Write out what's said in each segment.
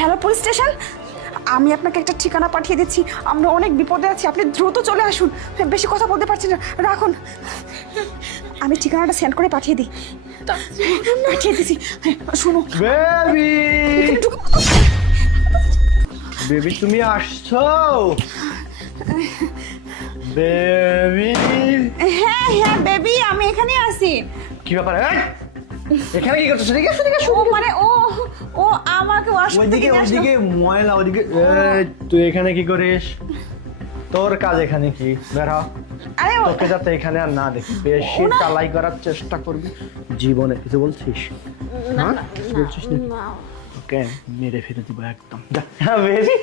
Hello police station, আমি আপনাকে একটা ঠিকানা পাঠিয়ে দিচ্ছি। আমরা অনেক বিপদে আছি, আপনি দ্রুত চলে আসুন। বেশি কথা বলতে পারছি না, রাখুন। আমি ঠিকানাটা সেন্ড করে পাঠিয়ে দিই। পাঠিয়ে দিছি, শুনো। বেবি বেবি তুমি আসছো? বেবি হ্যাঁ হ্যাঁ বেবি, আমি এখানে আছি। কি ব্যাপার? এখানে কি করছো? ঠিক আছে ও মানে ও ও আমাকে ওয়াশরুম থেকে ওইদিকে নিয়ে আসলো। ওইদিকে ময়লা ওইদিকে। তুই এখানে কি করিস? তোর কাজ এখানে কি? বের হ। আরে তোকে যাতে এখানে আর না দেখি, বেশি চালাই করার চেষ্টা করবি জীবনে। কিছু বলছিস? হ্যাঁ কিছু বলছিস না? ওকে মেরে ফেলে দিব একদম। বেবি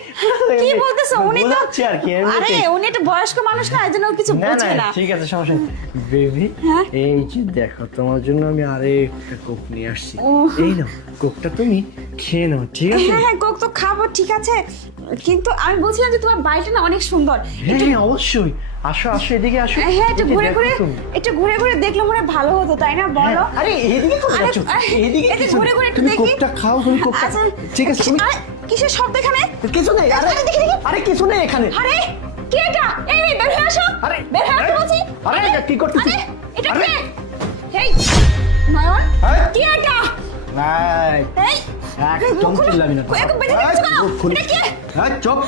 কি বলতেছো? উনি তো বলছি আর কি। আরে উনি একটা বয়স্ক মানুষ না, এজন্য ও কিছু না বোঝে না না। ঠিক আছে, সমস্যা নেই। বেবি হ্যাঁ? এই যে দেখো, তোমার জন্য আমি আরেকটা কোক নিয়ে আসছি। এই নাও কোকটা, তুমি খেয়ে নাও, ঠিক আছে? হ্যাঁ হ্যাঁ কোক তো খাবো, ঠিক আছে, কিন্তু আমি বলছিলাম যে তোমার বাড়িটা না অনেক সুন্দর। হ্যাঁ হ্যাঁ, অবশ্যই। আসো আসো, এদিকে আসো। হ্যাঁ একটু এই যে ঘুরে দেখো ঘুরে তুমি। একটু ঘুরে ঘুরে দেখলে মনে হয় ভালো হতো, তাই না বলো? হ্যাঁ, আরে এইদিকে কোথায় আরে, যাচ্ছো? এইদিকে একটু কিছু ঘুরে না। ঘুরে একটু তুমি দেখি। কোকটা খাও, তুমি কোকটা। আচ্ছা, ঠিক আছে তুমি। আরে, কিসের শব্দ এখানে? কিছু নেই। আরে আরে, দেখি, দেখি। আরে কিছু নেই এখানে। আরে কে এটা? এই বের হয়ে আসো। আরে, বের হয়ে আসো আরে, বলছি। আরে, এটা কি করতেছিস? আরে এটা আরে। কে? এই নয়ন, আরে। কি এটা? এই, এই একদম চিল্লাবি না। একদম বেঁধে দিচ্ছ কেন? মুখ খুলিস। এটা কে? এই, চুপ।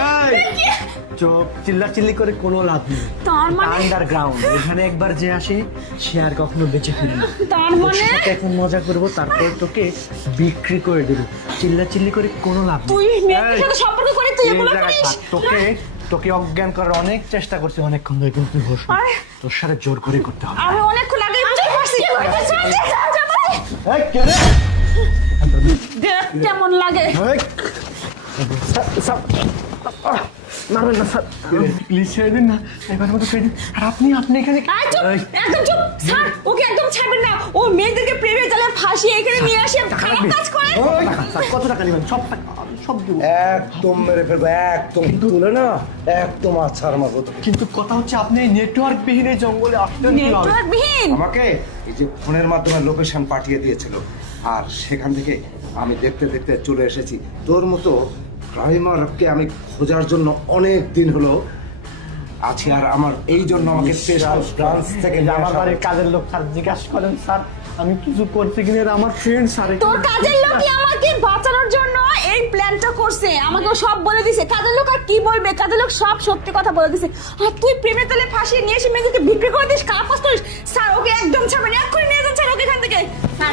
এই, এটা কে? চুপ। চিল্লাচিল্লি করে কোনো লাভ নেই। তার মানে আন্ডারগ্রাউন্ড, এখানে একবার যে আসে সে আর কখনো বেঁচে ফিরে না। তার তোর মানে সাথে এখন মজা করবো, তারপর তোকে বিক্রি করে দেবো। চিল্লাচিল্লি করে কোনো লাভ নেই। তুই মেয়েদের এই, সাথে সম্পর্ক করে তুই এই এগুলো জায়গায় করিস? থাক। তোকে তোকে অজ্ঞান করার অনেক চেষ্টা করছি অনেকক্ষণ ধরে, কিন্তু তুই হোস না। আরে। তোর সাথে জোর করে করতে হবে। আমি অনেকক্ষণ আগে বুঝতে পারছি। এই, কে রে? দেখ কেমন লাগে। এই, মারবেন না স্যার, প্লিজ ছেড়ে দিন না, এবার মতো ছেড়ে দিন। আর আপনি এখানে আয় চুপ, এই, একদম চুপ। স্যার ওকে একদম ছাড়বেন না, ও মেয়েদেরকে প্রেমের জালে ফাঁসিয়ে এখানে নিয়ে আসে, খারাপ কাজ করে। কত টাকা নেবেন? সব টাকা, সব দেবো। একদম মেরে ফেলবো, একদম তুলে না, একদম আছাড় মারবো তোকে। কিন্তু কথা হচ্ছে, আপনি এই নেটওয়ার্ক বিহীন এই জঙ্গলে আসলেন কিভাবে? নেটওয়ার্ক বিহীন? আমাকে এই যে ফোনের মাধ্যমে লোকেশন পাঠিয়ে দিয়েছিল, আর সেখান থেকে আমি দেখতে দেখতে চলে এসেছি। তোর মতো ক্রাইমারকে আমি খোঁজার জন্য অনেক দিন হলো আছি, আর আমার এই জন্য আমাকে স্পেশাল ব্রাঞ্চ থেকে এই যে আমার বাড়ির কাজের লোক স্যার, জিজ্ঞাসা করেন স্যার আমি কিছু করছি কিনা। এরা আমার ফ্রেন্ড স্যার। তোর কাজের লোকই আমাকে বাঁচানোর জন্য এই প্ল্যানটা করছে, আমাকে ও সব বলে দিছে। কাজের লোক আর কি বলবে, কাজের লোক সব সত্যি কথা বলে দিছে। আর তুই প্রেমের তালে ফাঁসিয়ে নিয়ে এসে মেয়েদেরকে বিক্রি করে দিস, কাজ করিস। স্যার ওকে একদম ছাড়বেন, এক্ষুনি নিয়ে যান স্যার ওকে এখান থেকে। স্যার